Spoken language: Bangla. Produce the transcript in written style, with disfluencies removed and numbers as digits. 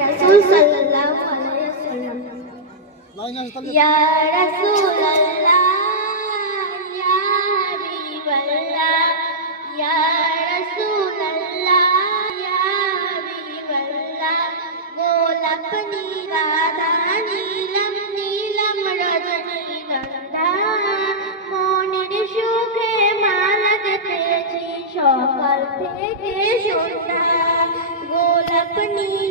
রাসূল সাল্লাল্লাহু আলাইহি ওয়াসাল্লাম। ইয়া রাসূলুল্লাহ ইয়া হাবিবাল্লাহ ইয়া রাসূলুল্লাহ ইয়া হাবিবাল্লাহ গোলাপ নীলা নীলম নীলম রজনীগন্ধা মনের সুখে মালা গেঁথেছি সকাল থেকে সন্ধ্যা গোলাপ নীলা